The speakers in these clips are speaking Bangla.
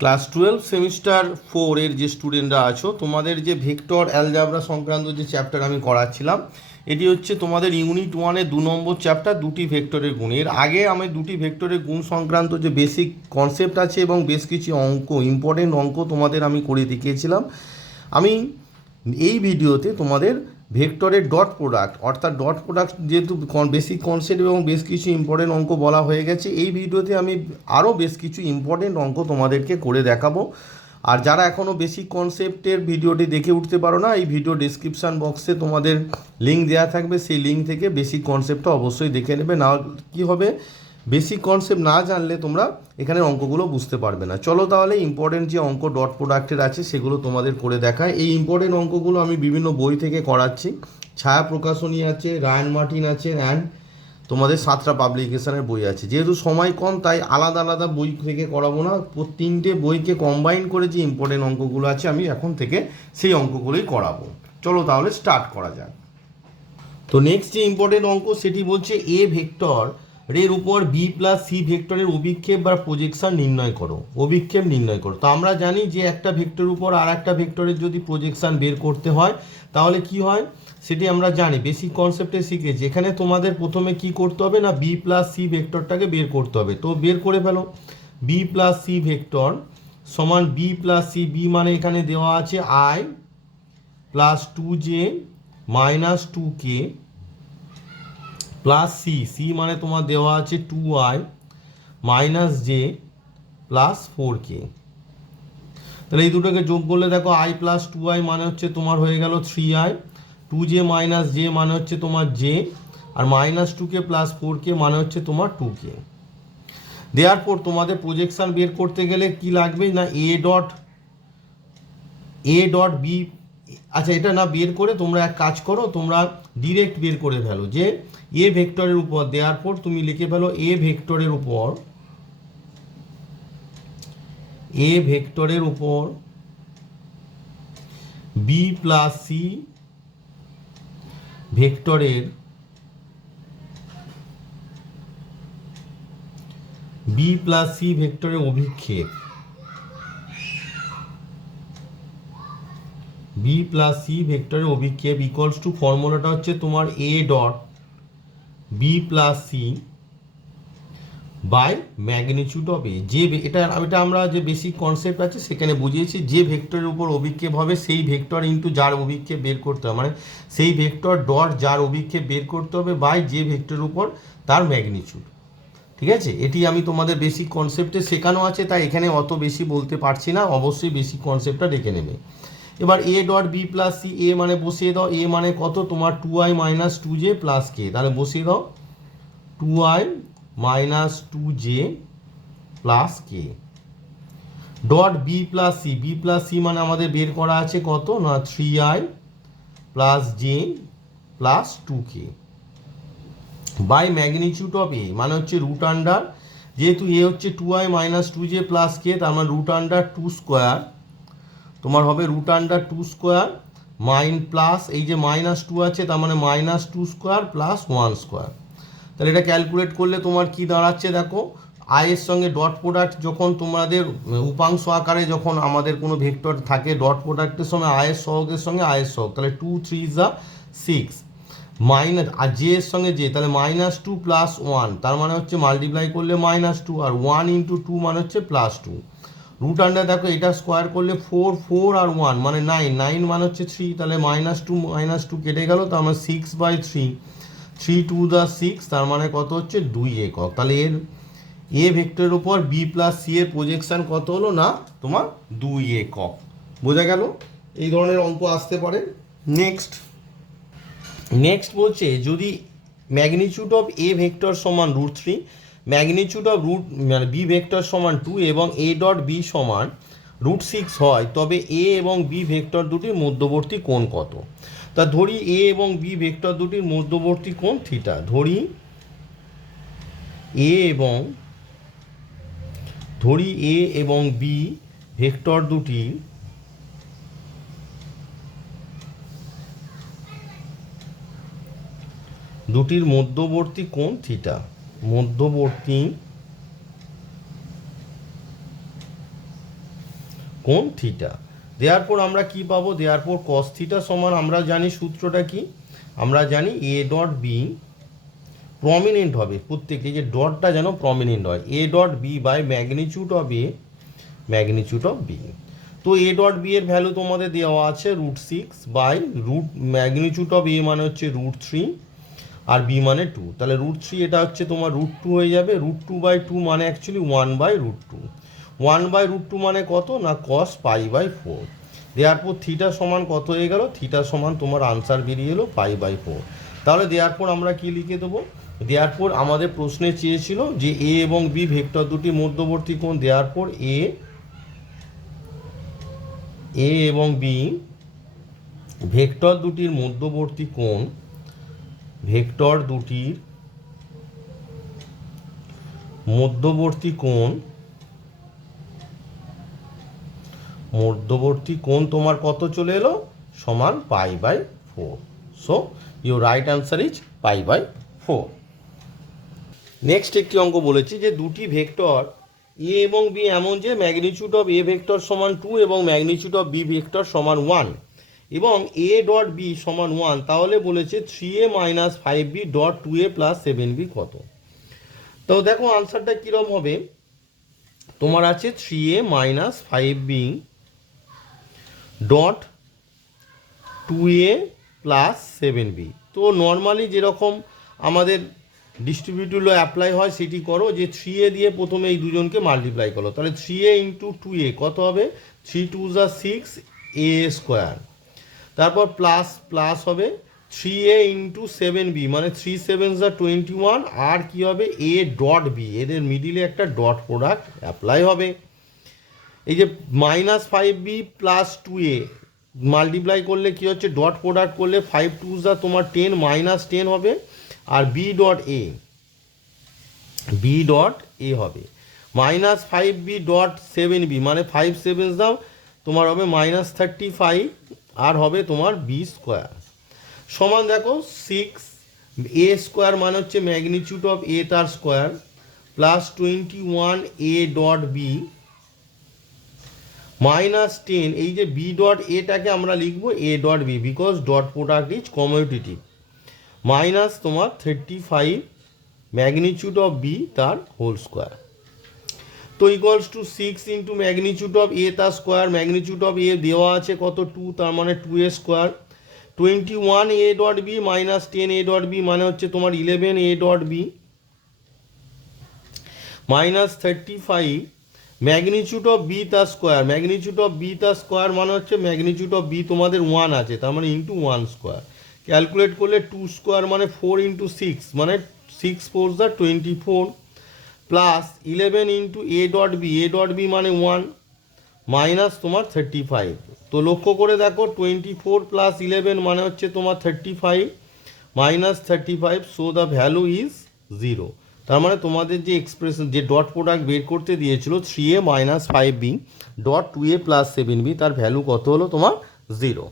ক্লাস টুয়েলভ, সেমিস্টার ফোর এর যে স্টুডেন্টরা আছো, তোমাদের যে ভেক্টর অ্যালজাবরা সংক্রান্ত যে চ্যাপ্টার আমি করাচ্ছিলাম, এটি হচ্ছে তোমাদের ইউনিট ওয়ানের দু নম্বর চ্যাপ্টার, দুটি ভেক্টরের গুণ। এর আগে আমি দুটি ভেক্টরের গুণ সংক্রান্ত যে বেসিক কনসেপ্ট আছে এবং বেশ কিছু অঙ্ক, ইম্পর্টেন্ট অঙ্ক তোমাদের আমি করে দেখিয়েছিলাম। আমি এই ভিডিওতে তোমাদের ভেক্টরের ডট প্রোডাক্ট অর্থাৎ ডট প্রোডাক্ট যেহেতু বেসিক কনসেপ্ট এবং বেশ কিছু ইম্পর্টেন্ট অঙ্ক বলা হয়ে গেছে, এই ভিডিওতে আমি আরও বেশ কিছু ইম্পর্টেন্ট অঙ্ক তোমাদেরকে করে দেখাবো। আর যারা এখনও বেসিক কনসেপ্টের ভিডিওটি দেখে উঠতে পারো না, এই ভিডিও ডিসক্রিপশান বক্সে তোমাদের লিঙ্ক দেওয়া থাকবে, সেই লিঙ্ক থেকে বেসিক কনসেপ্টটা অবশ্যই দেখে নেবে। না কী হবে? বেসিক কনসেপ্ট না জানলে তোমরা এখানের অঙ্কগুলো বুঝতে পারবে না। চলো তাহলে ইম্পর্টেন্ট যে অঙ্ক ডট প্রোডাক্টের আছে সেগুলো তোমাদের করে দেখায় এই ইম্পর্টেন্ট অঙ্কগুলো আমি বিভিন্ন বই থেকে করাচ্ছি। ছায়া প্রকাশনী আছে, রায়ন মার্টিন আছে অ্যান্ড তোমাদের সাতটা পাবলিকেশনের বই আছে। যেহেতু সময় কম, তাই আলাদা আলাদা বই থেকে করাবো না। তিনটে বইকে কম্বাইন করে যে ইম্পর্টেন্ট অঙ্কগুলো আছে, আমি এখন থেকে সেই অঙ্কগুলোই করাবো। চলো তাহলে স্টার্ট করা যাক। তো নেক্সট যে ইম্পর্টেন্ট অঙ্ক, সেটি বলছে এ ভেক্টর এর উপর বি প্লাস সি ভেক্টরের অভিক্ষেপ বা প্রজেকশন নির্ণয় করো। অভিক্ষেপ নির্ণয় করো। তো আমরা জানি যে একটা ভেক্টরের উপর আর একটা ভেক্টরের যদি প্রজেকশন বের করতে হয়, তাহলে কি হয়? সেটি আমরা জানি। বেসিক কনসেপ্টে শিখেছি। যেখানে তোমাদের প্রথমে কি করতে হবে না বি প্লাস সি ভেক্টরটাকে বের করতে হবে? তো বের করে ফেলো। বি প্লাস সি ভেক্টর সমান বি প্লাস সি বি মানে এখানে দেওয়া আছে I plus two J minus two K plus C C মানে তোমার দেওয়া আছে two I minus J plus four K তাহলে এই দুটোকে যোগ করলে দেখো আই প্লাস টু আই মানে হচ্ছে তোমার হয়ে গেল three I two J minus J মানে হচ্ছে তোমার জে আর minus two K plus four K মানে হচ্ছে তোমার টু কে দেওয়ার পর তোমাদের প্রজেকশন বের করতে গেলে কি লাগবে না? A dot A dot B আচ্ছা এটা না বের করে তোমরা এক কাজ করো, তোমরা ডিরেক্ট বের করে ফেলো যে এ ভেক্টরের উপর দেওয়ার পর তুমি লিখে ফেলো এ ভেক্টরের উপর, এ ভেক্টরের উপর বি প্লাস সি ভেক্টরের বি প্লাস সি ভেক্টরের অভিক্ষেপ। বি প্লাস সি ভেক্টরের অভিক্ষেপ ইকুয়ালস টু ফর্মুলাটা হচ্ছে তোমার A dot B plus C by magnitude of A যে এটা এটা আমরা যে বেসিক কনসেপ্ট আছে সেখানে বুঝিয়েছি, যে ভেক্টরের উপর অভিক্ষেপ হবে সেই ভেক্টর ইন্টু যার অভিক্ষেপ বের করতে হবে। মানে সেই ভেক্টর ডট যার অভিক্ষেপ বের করতে হবে বাই যে ভেক্টরের উপর তার ম্যাগনিচিউড ঠিক আছে? এটি আমি তোমাদের বেসিক কনসেপ্টে শেখানো আছে, তাই এখানে অত বেশি বলতে পারছি না। অবশ্যই বেসিক কনসেপ্টটা দেখে নেবে। এবার A dot B plus C A মানে বসিয়ে দাও এ মানে কত? তোমার two I minus two J plus K তাহলে বসিয়ে দাও two I minus two J plus K dot B plus C B plus C মানে আমাদের বের করা আছে কত? না three I plus J plus two K by magnitude of A মানে হচ্ছে রুট আন্ডার যেহেতু এ হচ্ছে two I minus two J plus K তার মানে রুট আন্ডার টু স্কোয়ার তোমার হবে root under two square mine plus এই যে মাইনাস টু আছে, তার মানে minus two square plus one square তাহলে এটা ক্যালকুলেট করলে তোমার কি দাঁড়াচ্ছে দেখো? আয়ের সঙ্গে ডট প্রোডাক্ট যখন তোমাদের উপাংশ আকারে যখন আমাদের কোনো ভেক্টর থাকে ডট প্রোডাক্টের সময় আয়ের সহকের সঙ্গে আয়ের সহক তাহলে টু থ্রি যা সিক্স মাইনাস আর জে এর সঙ্গে জে তাহলে মাইনাস টু প্লাস ওয়ান তার মানে হচ্ছে মাল্টিপ্লাই করলে মাইনাস টু আর ওয়ান ইন্টু টু মানে হচ্ছে প্লাস টু রুট আন্ডার দেখো, এটা স্কোয়ার করলে ফোর ফোর আর ওয়ান মানে নাইন নাইন মানে হচ্ছে থ্রি তাহলে মাইনাস টু মাইনাস টু কেটে গেল, তার মানে six by three three to the six তার মানে কত হচ্ছে? দুই একক। তাহলে এর, এ ভেক্টরের উপর বি প্লাস সি এর প্রজেকশন কত হলো না? তোমার দুই একক। বোঝা গেল? এই ধরনের অঙ্ক আসতে পারে। নেক্সট নেক্সট বলছে, যদি ম্যাগনিচিউড অফ এ ভেক্টর সমান root three magnitude of root মানে বি ভেক্টর সমান টু এবং এ ডট বি সমান রুট সিক্স হয়, তবে এ এবং বি ভেক্টর দুটির মধ্যবর্তী কোণ কত? তা ধরি এ এবং বি ভেক্টর দুটির মধ্যবর্তী কোণ থিটা ধরি এ এবং, ধরি এ এবং বি ভেক্টর দুটি দুটির মধ্যবর্তী কোণ থিটা মধ্যবর্তী কোণ থিটা। দেওয়ার পর আমরা কি পাবো? দেওয়ার পর কস থিটা সমান, আমরা জানি সূত্রটা কি? আমরা জানি এ ডট বি প্রমিনেন্ট হবে। প্রত্যেকটি যে ডটটা যেন প্রমিনেন্ট হয়। A dot b by magnitude of a magnitude of b তো এ ডট বি এর ভ্যালু তোমাদের দেওয়া আছে root six by root magnitude of a মানে হচ্ছে রুট থ্রি আর বি মানে টু তাহলে রুট থ্রি এটা হচ্ছে তোমার রুট টু হয়ে যাবে। রুট টু বাই টু মানে actually one by root two one by root two মানে কত? না কস পাই বাই ফোর দেওয়ার পর থিটা সমান কত হয়ে গেল? থিটা সমান তোমার আনসার বেরিয়ে এলো পাই বাই ফোর তাহলে দেওয়ার পর আমরা কি লিখে দেবো? দেওয়ার পর আমাদের প্রশ্নে চেয়েছিল যে এ এবং বি ভেক্টর দুটি মধ্যবর্তী কোণ। দেওয়ার পর এ এ এবং বি ভেক্টর দুটির মধ্যবর্তী কোণ ভেক্টর দুটির মধ্যবর্তী কোণ মধ্যবর্তী কোণ তোমার কত চলে এলো? সমান pi by four. So your right answer is pi by four. Next একটি অঙ্ক বলেছি যে দুটি ভেক্টর, এ এবং বি এমন যে ম্যাগনিচিউড অফ এ ভেক্টর সমান টু এবং ম্যাগনিচিউড অফ বি ভেক্টর সমান ওয়ান এবং এ ডট বি সমান ওয়ান তাহলে বলেছে three a minus five b dot two a plus seven b কত? তো দেখো আনসারটা কীরকম হবে? তোমার আছে three a minus five b dot two a plus seven b তো নর্মালি যেরকম আমাদের ডিস্ট্রিবিউটিভগুলো অ্যাপ্লাই হয়, সেটি করো যে থ্রি এ দিয়ে প্রথমে এই দুজনকে মাল্টিপ্লাই করো। তাহলে three a into two a কত হবে? থ্রি টু যা সিক্স এ স্কোয়ার তারপর প্লাস প্লাস হবে three a into seven b মানে থ্রি সেভেন যা টোয়েন্টি ওয়ান আর কী হবে এ ডট বি এদের মিডিলে একটা ডট প্রোডাক্ট অ্যাপ্লাই হবে। এই যে minus five b plus two a multiply করলে কী হচ্ছে? ডট প্রোডাক্ট করলে ফাইভ টু যা তোমার টেন মাইনাস টেন হবে, আর b dot a b dot a হবে। Minus five b dot seven b মানে ফাইভ সেভেন দাও, তোমার হবে মাইনাস থার্টি ফাইভ আর হবে তোমার বি স্কোয়ার সমান দেখো সিক্স এ স্কোয়ার মানে হচ্ছে ম্যাগনিচিউড অফ এ তার square plus twenty one a dot b minus ten এই যে বি ডট এটাকে আমরা লিখব a dot b because dot product is commutative minus তোমার thirty five magnitude of b তার হোল স্কোয়ার তো equals to six into magnitude of a তার স্কোয়ার ম্যাগনিচিউড অফ এ দেওয়া আছে কত? টু তার মানে two a square twenty one a dot b minus ten a dot b মানে হচ্ছে তোমার eleven a dot b minus thirty five magnitude of b তার স্কোয়ার ম্যাগনিচিউড অফ বি তার স্কোয়ার মানে হচ্ছে ম্যাগনিচিউড অফ বি তোমাদের ওয়ান আছে, তার মানে ইন্টু ওয়ান স্কোয়ার ক্যালকুলেট করলে টু স্কোয়ার মানে ফোর ইন্টু সিক্স মানে six four the twenty four plus eleven into a dot b a dot b মানে ওয়ান মাইনাস তোমার থার্টি ফাইভ তো লক্ষ্য করে দেখো টোয়েন্টি ফোর প্লাস ইলেভেন মানে হচ্ছে তোমার thirty five minus thirty five so the value is zero তার মানে তোমাদের যে এক্সপ্রেশন যে ডট প্রোডাক্ট বের করতে দিয়েছিল three a minus five b dot two a plus seven b তার ভ্যালু কত হলো? তোমার জিরো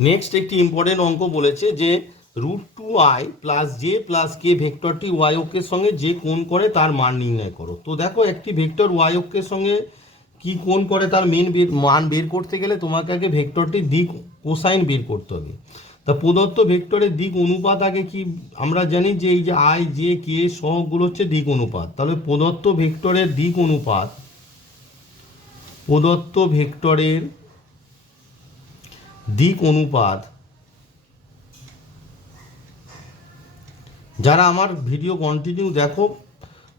নেক্সট একটি ইম্পর্টেন্ট অঙ্ক বলেছে যে root two i plus j plus k ভেক্টরটি ওয়াই অক্ষের সঙ্গে যে কোণ করে তার মান নির্ণয় করো। তো দেখো একটি ভেক্টর ওয়াই অক্ষের সঙ্গে কি কোণ করে তার মেন মান বের করতে গেলে তোমাকে আগে ভেক্টরটির দিক কোসাইন বের করতে হবে। তা প্রদত্ত ভেক্টরের দিক অনুপাত আগে কি আমরা জানি যে এই যে আই জে কে সহগুলো হচ্ছে দিক অনুপাত। তাহলে প্রদত্ত ভেক্টরের দিক অনুপাত, প্রদত্ত ভেক্টরের দিক অনুপাত যারা আমার ভিডিও কন্টিনিউ দেখো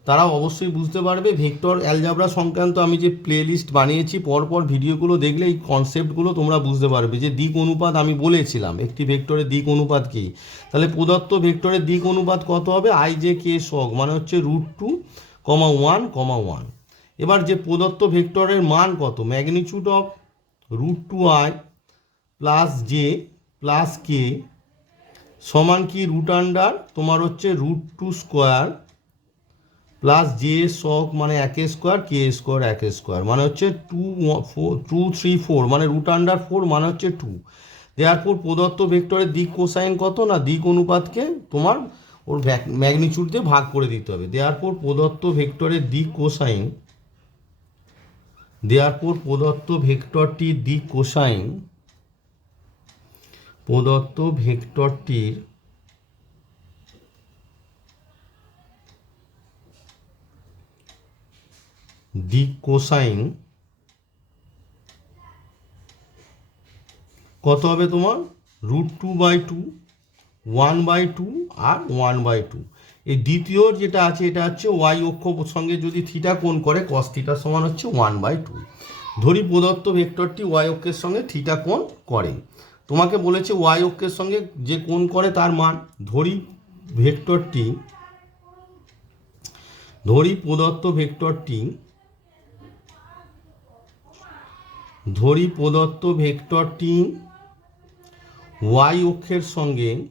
তারা অবশ্যই বুঝতে পারবে। ভেক্টর অ্যালজাবরা সংক্রান্ত আমি যে প্লেলিস্ট বানিয়েছি, পরপর ভিডিওগুলো দেখলে এই কনসেপ্টগুলো তোমরা বুঝতে পারবে যে দিক অনুপাত আমি বলেছিলাম। একটি ভেক্টরের দিক অনুপাত কী? তাহলে প্রদত্ত ভেক্টরের দিক অনুপাত কত হবে? আই জে কে সগ মানে হচ্ছে root two comma one comma one এবার যে প্রদত্ত ভেক্টরের মান কত? Magnitude of root two i plus j plus k সমান কি রুট আন্ডার তোমার হচ্ছে root two square plus j শক মানে এক স্কোয়ার কে স্কোয়ার এক স্কোয়ার মানে হচ্ছে two four two three four মানে রুট আন্ডার ফোর মানে হচ্ছে টু দেওয়ার পর প্রদত্ত ভেক্টরের দিক কোসাইন কত না দিক অনুপাতকে তোমার ওর ম্যাগনিচিউড দিয়ে ভাগ করে দিতে হবে। দেওয়ার পর প্রদত্ত ভেক্টরের দিক কোসাইন দেয়ারপর প্রদত্ত ভেক্টরটির দিক কোসাইন প্রদত্ত ভেক্টরটির দিক কোসাইন কত হবে তোমার? Root two by two, one by two R one by two. এই দ্বিতীয় যেটা আছে, এটা হচ্ছে ওয়াই অক্ষ সঙ্গে যদি থিটা কোণ করে কস থিটা সমান হচ্ছে ওয়ান বাই টু। ধরি প্রদত্ত ভেক্টরটি ওয়াই অক্ষের সঙ্গে থিটা কোণ করে। তোমাকে বলেছে ওয়াই অক্ষের সঙ্গে যে কোন করে তার মান। ধরি ভেক্টরটি ধরি প্রদত্ত ভেক্টরটি ধরি প্রদত্ত ভেক্টরটি ওয়াই অক্ষের সঙ্গে।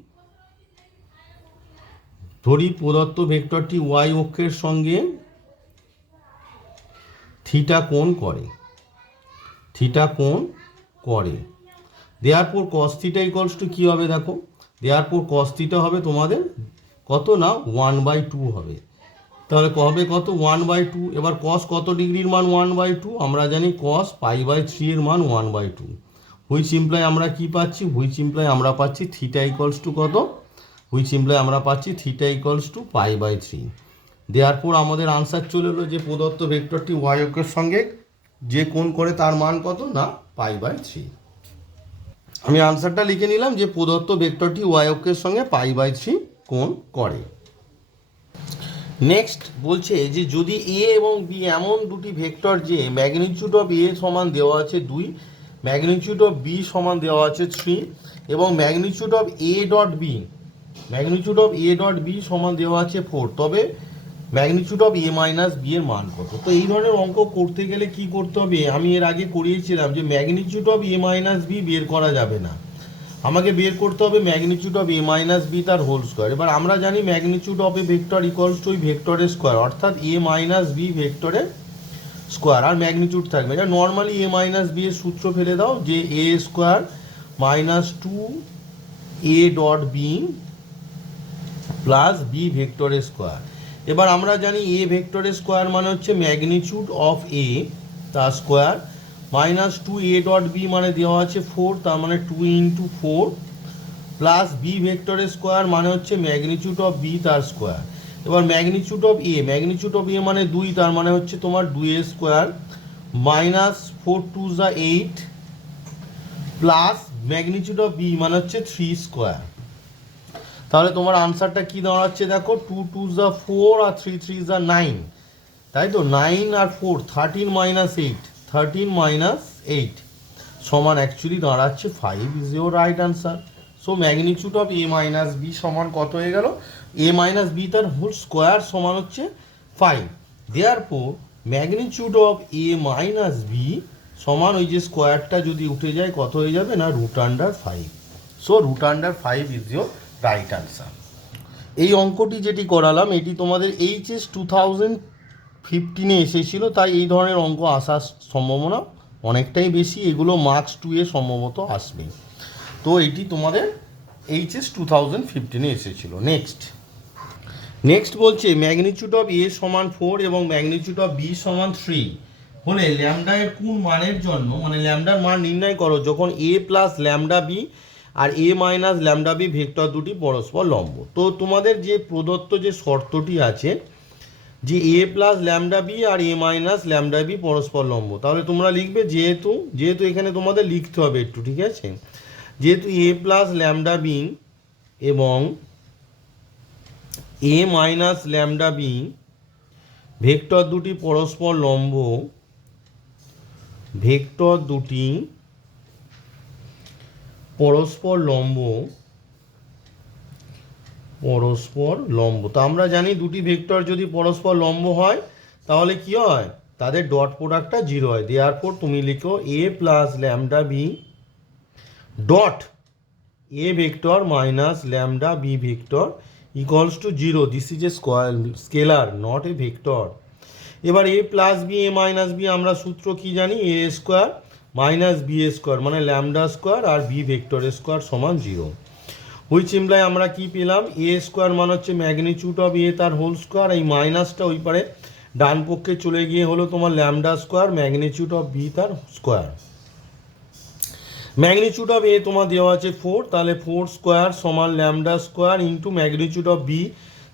ধরি প্রদত্ত ভেক্টরটি ওয়াই অক্ষের সঙ্গে থিটা কোণ করে। থিটা কোণ করে। দেওয়ার পর কস থিটা ইকলস টু কী হবে দেখো? দেওয়ার পর কস থিটা হবে তোমাদের কত না? ওয়ান বাই টু হবে। তাহলে হবে কত? ওয়ান বাই টু এবার কস কত ডিগ্রির মান? ওয়ান বাই টু আমরা জানি কস পাই বাই থ্রি এর মান one by two which imply আমরা কি পাচ্ছি? হুইচ ইমপ্লাই আমরা পাচ্ছি থিটা ইকলস টু কত? হুইচ ইমপ্লাই আমরা পাচ্ছি theta equals to pi by three দেওয়ার পর আমাদের আনসার চলে এলো যে প্রদত্ত ভেক্টরটি ওয়াই অক্ষের সঙ্গে যে কোন করে তার মান কত? না পাই বাই থ্রি আমি আনসারটা লিখে নিলাম যে প্রদত্ত ভেক্টরটি ওয়াই অক্ষের সঙ্গে পাই বাই থ্রি কোণ করে। নেক্সট বলছে যে যদি এ এবং বি এমন দুটি ভেক্টর যে ম্যাগনিটিউড অফ এ সমান দেওয়া আছে দুই ম্যাগনিটিউড অফ বি সমান দেওয়া আছে থ্রি এবং magnitude of a dot b magnitude of a dot b সমান দেওয়া আছে ফোর তবে magnitude of a minus b এর মান কত? তো এই ধরনের অঙ্ক করতে গেলে কি করতে হবে? আমি এর আগে করিয়েছিলাম যে magnitude of a minus b বের করা যাবে না। আমাকে বের করতে হবে magnitude of a minus b তার হোল স্কোয়ার এবার আমরা জানি magnitude of a vector equals to ভেক্টরের স্কোয়ার অর্থাৎ এ মাইনাস বি ভেক্টরের স্কোয়ার আর ম্যাগনিটিউড থাকবে এটা নর্মালি এ মাইনাস বি এর সূত্র ফেলে দাও যে a square minus two a dot b plus b ভেক্টরের স্কোয়ার এবার আমরা জানি এ ভেক্টরের স্কোয়ার মানে হচ্ছে ম্যাগনিটিউড অফ এ তার square, minus two A dot B মানে দেওয়া আছে ফোর তার মানে two into four plus B ভেক্টরের স্কোয়ার মানে হচ্ছে ম্যাগনিটিউড অফ বি তার স্কোয়ার। এবার magnitude of A magnitude of A মানে দুই, তার মানে হচ্ছে তোমার দুই a square minus four two যা eight plus magnitude of b মানে হচ্ছে থ্রি স্কোয়ার তাহলে তোমার আনসারটা কি দাঁড়াচ্ছে দেখো? টু টু যা ফোর আর থ্রি থ্রি যা নাইন তাই তো? নাইন আর four thirteen minus eight thirteen minus eight সমান অ্যাকচুয়ালি দাঁড়াচ্ছে five is your right answer so magnitude of a minus b সমান কত হয়ে গেল? এ মাইনাস বি তার হোল স্কোয়ার সমান হচ্ছে ফাইভ দেয়ার পর magnitude of a minus b সমান ওই যে স্কোয়ারটা যদি উঠে যায়, কত হয়ে যাবে? না root under five so root under five is your right answer এই অঙ্কটি যেটি করালাম, এটি তোমাদের এইচএস টু থাউজেন্ড ফিফটিনে এসেছিল, তাই এই ধরনের অঙ্ক আসার সম্ভাবনা অনেকটাই বেশি, এগুলো মার্কস টু এ সম্ভবত আসবে। তো এটি তোমাদের এইচএস টু থাউজেন্ড ফিফটিনে এসেছিল। নেক্সট নেক্সট বলছে ম্যাগনিটিউড অফ এ সমান ফোর এবং ম্যাগনিটিউড অফ বি সমান থ্রি হলে ল্যামডা এর কোন মানের জন্য মানে ল্যামডার মান নির্ণয় করো, যখন এ plus lambda B R a minus lambda b vector দুটি পরস্পর লম্ব। তো তোমাদের যে প্রদত্ত যে শর্তটি আছে, যে এ প্লাস ল্যামডা বি আর এ মাইনাস ল্যামডা বি পরস্পর লম্ব, তাহলে তোমরা লিখবে যেহেতু যেহেতু এখানে তোমাদের লিখতে হবে একটু, ঠিক আছে? যেহেতু এ প্লাস ল্যামডা বি এবং a minus lambda b vector দুটি পরস্পর লম্ব ভেক্টর দুটি পরস্পর লম্ব পরস্পর লম্ব। তো আমরা জানি দুটি ভেক্টর যদি পরস্পর লম্ব হয়, তাহলে কি হয়? তাদের ডট প্রোডাক্টটা জিরো হয়। দেওয়ার পর তুমি লিখো a plus lambda b dot a vector minus lambda b vector equals to zero this is a square scalar not a vector এবার a plus b a minus b আমরা সূত্র কি জানি? A square minus b square মানে ল্যামডা স্কোয়ার আর বি ভেক্টর স্কোয়ার সমান জিরো। হুইচ ইমপ্লাই আমরা কি পেলাম? এ স্কোয়ার মানে হচ্ছে ম্যাগনিটিউড অফ এ তার হোল স্কোয়ার। এই মাইনাসটা ওই পারে ডান পক্ষে চলে গিয়ে হলো তোমার lambda square, magnitude of b তার স্কোয়ার। ম্যাগনিচিউড অফ এ তোমার দেওয়া আছে ফোর, তাহলে ফোর স্কোয়ার সমান lambda square into magnitude of b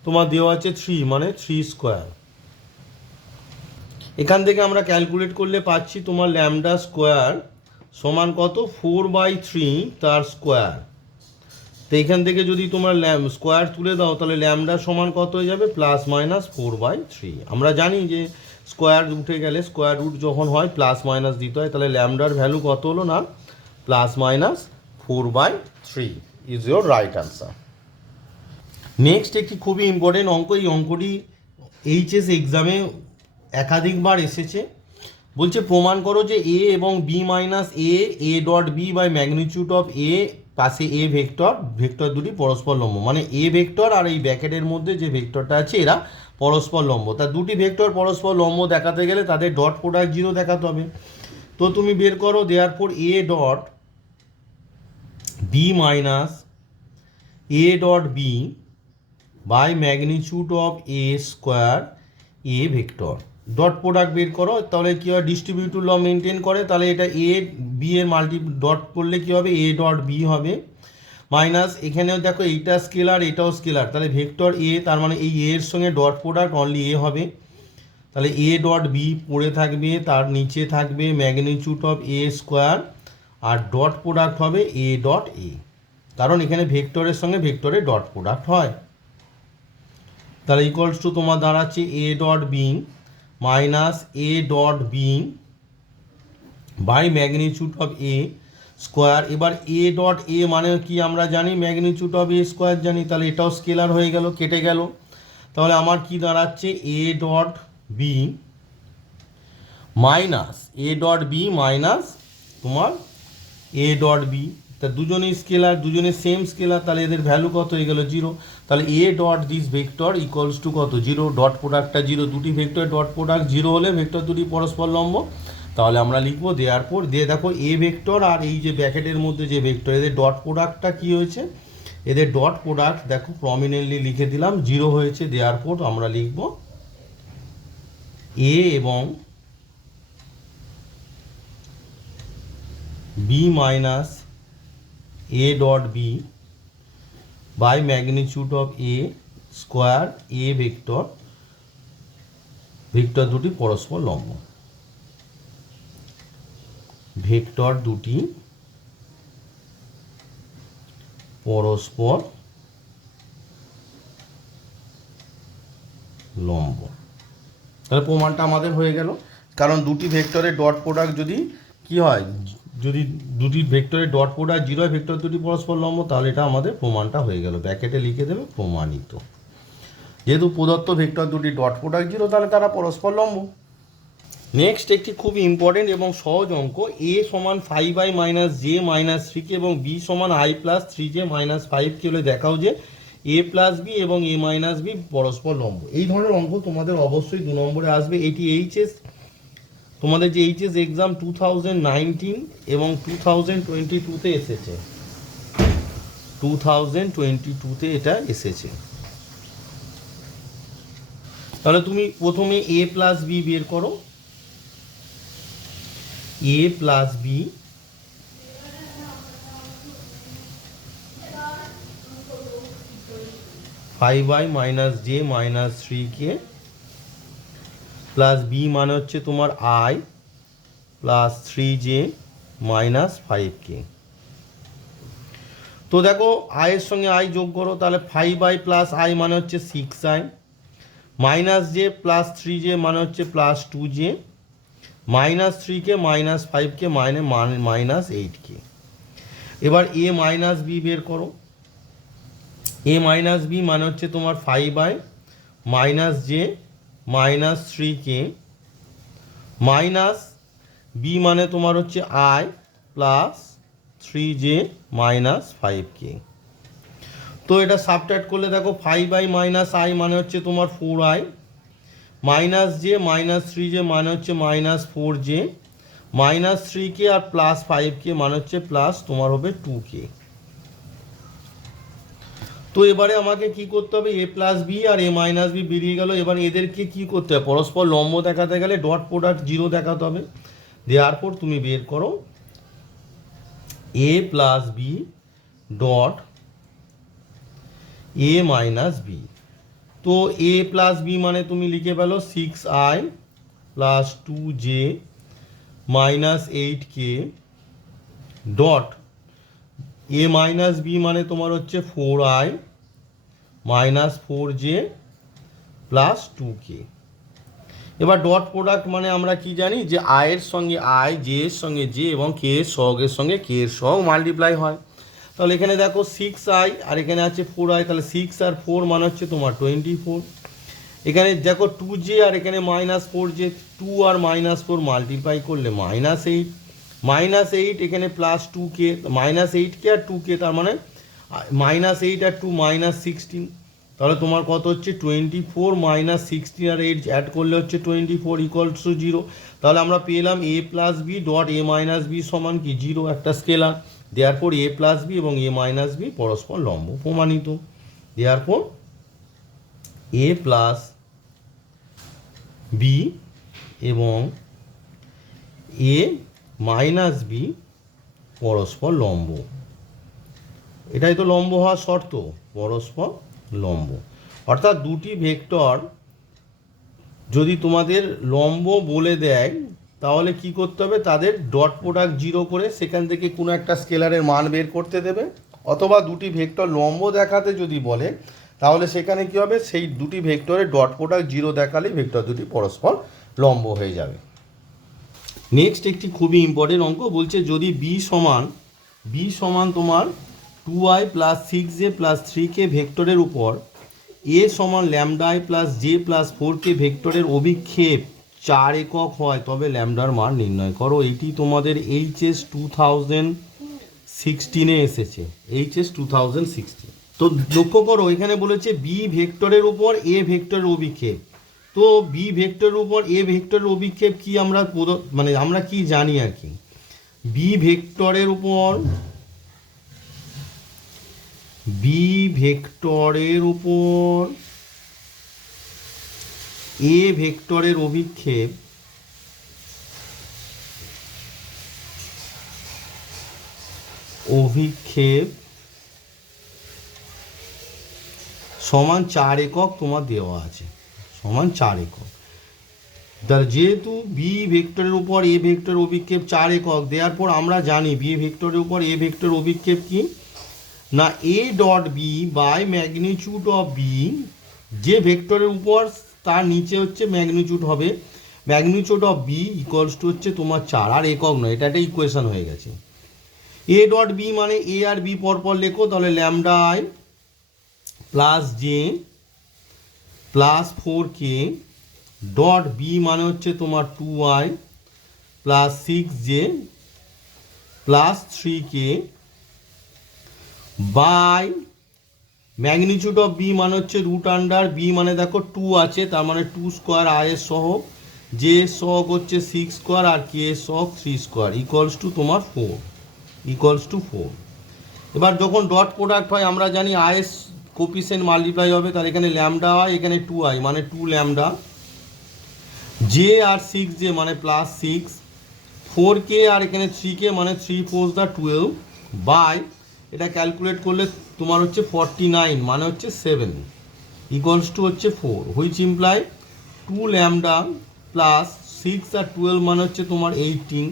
তোমার দেওয়া আছে থ্রি মানে থ্রি স্কোয়ার। এখান থেকে আমরা ক্যালকুলেট করলে পাচ্ছি তোমার ল্যামডা স্কোয়ার সমান কত? ফোর বাই থ্রি তার স্কোয়ার তো এখান থেকে যদি তোমার ল্যাম স্কোয়ার তুলে দাও, তাহলে ল্যামডা সমান কত হয়ে যাবে? Plus minus four by three আমরা জানি যে স্কোয়ার উঠে গেলে স্কোয়ার রুট যখন হয় প্লাস মাইনাস দিতে হয়, তাহলে ল্যামডার ভ্যালু কত হলো না? Plus minus four by three is your right answer next একটি খুবই ইম্পর্টেন্ট অঙ্ক, এই অঙ্কটি এইচএস এক্সামে একাধিকবার এসেছে। বলছে, প্রমাণ করো যে এ এবং b minus a a dot b by magnitude of a পাশে এ ভেক্টর ভেক্টর দুটি পরস্পর লম্ব। মানে এ ভেক্টর আর এই ব্যাকেটের মধ্যে যে ভেক্টরটা আছে, এরা পরস্পর লম্ব। তা দুটি ভেক্টর পরস্পর লম্ব দেখাতে গেলে তাদের ডট প্রোডাক্ট জিরো দেখাতে হবে। তো তুমি বের করো দেওয়ার পর a dot b minus a dot b by magnitude of a square a vector dot product বের করো, তাহলে কী হয় ডিস্ট্রিবিউটিভ ল মেনটেন করে, তাহলে এটা এ বি এর মাল্টি ডট করলে কী হবে এ ডট বি হবে। মাইনাস এখানেও দেখো এইটা স্কেলার এটাও স্কেলার তাহলে ভেক্টর এ তার মানে এই এ এর সঙ্গে ডট প্রোডাক্ট অনলি এ হবে। তাহলে এ ডট বি পড়ে থাকবে, তার নিচে থাকবে ম্যাগনিচিউড অফ এ স্কোয়ার আর ডট প্রোডাক্ট হবে এ ডট এ কারণ এখানে ভেক্টরের সঙ্গে ভেক্টরের ডট প্রোডাক্ট হয়। তাহলে ইকুয়ালস টু তোমার দাঁড়াচ্ছে a dot b minus a dot b by magnitude of a square এবার এ ডট এ মানে কি আমরা জানি? ম্যাগনিচিউড অফ এ স্কোয়ার জানি। তাহলে এটাও স্কেলার হয়ে গেল, কেটে গেল। তাহলে আমার কি দাঁড়াচ্ছে? A dot b minus a dot b minus তোমার এ ডট বি তা দুজনেই স্কেলার দুজনে সেম স্কেলার তাহলে এদের ভ্যালু কত হয়ে গেল জিরো তাহলে a dot this vector equals to কত? জিরো ডট প্রোডাক্টটা জিরো দুটি ভেক্টর ডট প্রোডাক্ট জিরো হলে ভেক্টর দুটি পরস্পর লম্ব। তাহলে আমরা লিখব দেওয়ার পর দিয়ে দেখো এ ভেক্টর আর এই যে ব্যাকেটের মধ্যে যে ভেক্টর এদের ডট প্রোডাক্টটা কি হয়েছে? এদের ডট প্রোডাক্ট দেখো প্রমিনেন্টলি লিখে দিলাম জিরো হয়েছে দেওয়ার পর আমরা লিখব এ এবং b minus a dot b by magnitude of a square a vector vector দুটি পরস্পর লম্ব। ভেক্টর দুটি পরস্পর লম্ব। তাহলে প্রমাণটা আমাদের হয়ে গেল। কারণ দুটি ভেক্টরের ডট প্রোডাক্ট যদি কি হয় যদি দুটি ভেক্টরের ডট প্রোডাক্ট জিরো হয় ভেক্টর দুটি পরস্পর লম্ব, তাহলে এটা আমাদের প্রমাণটা হয়ে গেল। ব্যাকেটে লিখে দেবে প্রমাণিত। যেহেতু প্রদত্ত ভেক্টর দুটি ডট প্রোডাক্ট জিরো, তাহলে তারা পরস্পর লম্ব। নেক্সট একটি খুব ইম্পর্টেন্ট এবং সহজ অঙ্ক এ সমান five i minus j minus থ্রিকে এবং বি সমান i plus three j minus ফাইভকে হলে দেখাও যে এ প্লাস বি এবং এ মাইনাস বি পরস্পর লম্ব। এই ধরনের অঙ্ক তোমাদের অবশ্যই দু নম্বরে আসবে। এটি এইচএস তোমাদের যে HS exam two thousand nineteen এবং টু থাউজেন্ড টোয়েন্টি টুতে এসেছে। টু থাউজেন্ড টোয়েন্টি টুতে এটা এসেছে। তাহলে তুমি প্রথমে এ প্লাস বি বের করো। A plus b five i minus j minus three k plus b মানে হচ্ছে তোমার i plus three j minus five k. তো দেখো আয়ের সঙ্গে আই যোগ করো, তাহলে ফাইভ আই প্লাস আই মানে হচ্ছে six i minus j plus three j মানে হচ্ছে প্লাস টু জে মাইনাস থ্রিকে মাইনাস ফাইভকে মাইনে মাইনাস এইটকে এবার এ মাইনাস বি বের করো। এ মাইনাস বি মানে হচ্ছে তোমার five I minus J minus three K, minus B মানে তোমার হচ্ছে I plus three J minus five K. তো এটা সাবট্রাক্ট করলে দেখো ফাইভ আই মাইনাস আই মানে হচ্ছে তোমার four I, minus J minus three J মানে হচ্ছে minus four J, minus three K আর প্লাস ফাইভ কে মানে হচ্ছে প্লাস তোমার হবে টু কে। তো এবারে আমাকে কি করতে হবে? এ প্লাস বি আর এ মাইনাস বি বেরিয়ে গেল। এবার এদেরকে কি করতে হবে? পরস্পর লম্ব দেখাতে গেলে ডট প্রোডাক্ট জিরো দেখাতে হবে। দেওয়ার পর তুমি বের করো। A plus B dot A minus B তো এ প্লাস বি মানে তুমি লিখে পেল six I plus two J minus eight K dot A minus B মানে তোমার হচ্ছে four I minus four J plus two K এবার ডট প্রোডাক্ট মানে আমরা কি জানি যে আয়ের সঙ্গে আই জে এর সঙ্গে জে এবং কে এর সহগের সঙ্গে কে এর সহগ মাল্টিপ্লাই হয়। তাহলে এখানে দেখো সিক্স আই আর এখানে আছে ফোর আই তাহলে সিক্স আর ফোর মানে হচ্ছে তোমার টোয়েন্টি ফোর এখানে দেখো টু জে আর এখানে মাইনাস ফোর জে টু আর মাইনাস ফোর মাল্টিপ্লাই করলে মাইনাস এইট মাইনাস এইট এখানে plus two K minus eight K আর টু কে তার মানে মাইনাস এইট আর টু মাইনাস সিক্সটিন তাহলে তোমার কত হচ্ছে? টোয়েন্টি ফোর মাইনাস সিক্সটিন আর এইট অ্যাড করলে হচ্ছে twenty four equals to zero তাহলে আমরা পেলাম A plus B dot A minus B সমান কি? জিরো একটা স্কেলার দেওয়ার পর এ প্লাস বি এবং এ মাইনাস বি পরস্পর লম্ব প্রমাণিত। দেওয়ার পর এ প্লাস বি এবং এ মাইনাস বি পরস্পর লম্ব। এটাই তো লম্ব হওয়ার শর্ত, পরস্পর লম্ব। অর্থাৎ দুটি ভেক্টর যদি তোমাদের লম্ব বলে দেয়, তাহলে কি করতে হবে? তাদের ডট প্রোডাক্ট জিরো করে সেখান থেকে কোনো একটা স্কেলারের মান বের করতে দেবে। অথবা দুটি ভেক্টর লম্ব দেখাতে যদি বলে, তাহলে সেখানে কি হবে? সেই দুটি ভেক্টরের ডট প্রোডাক্ট জিরো দেখালেই ভেক্টর দুটি পরস্পর লম্ব হয়ে যাবে। নেক্সট একটি খুবই ইম্পর্টেন্ট অঙ্ক বলছে যদি বি সমান বি সমান তোমার two I plus six J plus three K ভেক্টরের উপর এ সমান lambda I plus J plus four K ভেক্টরের অভিক্ষেপ চার একক হয়, তবে ল্যামডার মান নির্ণয় করো। এটি তোমাদের এইচএস টু থাউজেন্ড সিক্সটিনে এসেছে। এইচএস টু থাউজেন্ড সিক্সটিন তো লক্ষ্য করো, এখানে বলেছে বি ভেক্টরের উপর এ ভেক্টরের অভিক্ষেপ। তো বি ভেক্টরের উপর এ ভেক্টরের অভিক্ষেপ কি আমরা মানে আমরা কি জানি আর কি? বি ভেক্টরের উপর বি ভেক্টরের উপর এ ভেক্টরের অভিক্ষেপ অভিক্ষেপ সমান চার একক তোমার দেওয়া আছে। সমান চার একক। তাহলে যেহেতু বি ভেক্টরের উপর এ ভেক্টর অভিক্ষেপ চার একক, দেওয়ার পর আমরা জানি বি ভেক্টরের উপর এ ভেক্টর অভিক্ষেপ কি? না A dot B by magnitude of B যে ভেক্টরের উপর তার নিচে হচ্ছে ম্যাগনিচিউড হবে magnitude of B equals to হচ্ছে তোমার চার, আর একক নয়, এটা একটা ইকুয়েশন হয়ে গেছে। এ ডট বি মানে এ আর বি পরপর লেখো, তাহলে lambda I plus J plus four K dot B মানে হচ্ছে তোমার two I plus six J plus three K by magnitude of B মানে হচ্ছে রুট আন্ডার বি মানে দেখো টু আছে, তার মানে টু স্কোয়ার আই এর সহ জে এর সহগ হচ্ছে সিক্স স্কোয়ার আর কে সহগ থ্রি স্কোয়ার ইকুয়ালস টু তোমার ফোর ইকুয়ালস টু ফোর এবার যখন ডট প্রোডাক্ট হয়, আমরা জানি আইএস কোপিসেন্ট মাল্টিপ্লাই হবে, তাহলে এখানে ল্যামডা হয়, এখানে টু আই মানে টু ল্যামডা। জে আর সিক্স জে মানে প্লাস সিক্স ফোর কে আর এখানে থ্রি কে মানে three four the twelve by এটা ক্যালকুলেট করলে তোমার হচ্ছে ফর্টি নাইন মানে হচ্ছে সেভেন ইকুয়ালস টু হচ্ছে four which imply two lambda plus six R twelve মানে হচ্ছে তোমার এইটিন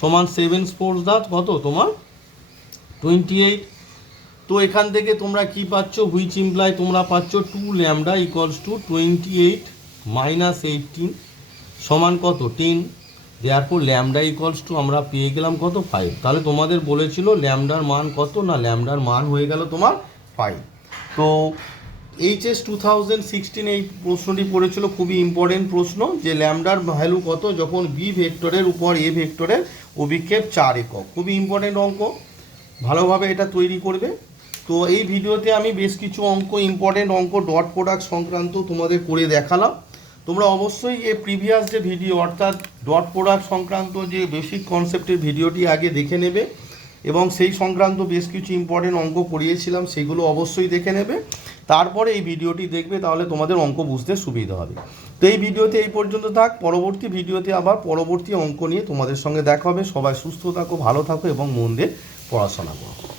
সমান সেভেন ফোর দা কত? তোমার টোয়েন্টি এইট তো এখান থেকে তোমরা কি পাচ্ছ? হুইচ ইমপ্লাই তোমরা পাচ্ছ two lambda equals to twenty eight minus eighteen সমান কত? Ten therefore lambda equals to আমরা পেয়ে গেলাম কত? ফাইভ তাহলে তোমাদের বলেছিল ল্যামডার মান কত না ল্যামডার মান হয়ে গেল তোমার ফাইভ তো এইচএস টু থাউজেন্ড সিক্সটিন এই প্রশ্নটি পড়েছিল, খুবই ইম্পর্টেন্ট প্রশ্ন যে ল্যামডার ভ্যালু কত যখন বি ভেক্টরের উপর এ ভেক্টরের অভিক্ষেপ চার একক। খুবই ইম্পর্টেন্ট অঙ্ক। ভালোভাবে এটা তৈরি করবে। তো এই ভিডিওতে আমি বেশ কিছু অঙ্ক ইম্পর্টেন্ট অঙ্ক ডট প্রোডাক্ট সংক্রান্ত তোমাদের করে দেখালাম। তোমরা অবশ্যই এই প্রিভিয়াস যে ভিডিও অর্থাৎ ডট প্রোডাক্ট সংক্রান্ত যে বেসিক কনসেপ্টের ভিডিওটি আগে দেখে নেবে এবং সেই সংক্রান্ত বেশ কিছু ইম্পর্টেন্ট অঙ্ক করিয়েছিলাম, সেগুলো অবশ্যই দেখে নেবে। তারপরে এই ভিডিওটি দেখবে, তাহলে তোমাদের অঙ্ক বুঝতে সুবিধা হবে। তো এই ভিডিওতে এই পর্যন্ত থাক, পরবর্তী ভিডিওতে আবার পরবর্তী অঙ্ক নিয়ে তোমাদের সঙ্গে দেখা হবে। সবাই সুস্থ থাকো, ভালো থাকো এবং মন দিয়ে পড়াশোনা করো।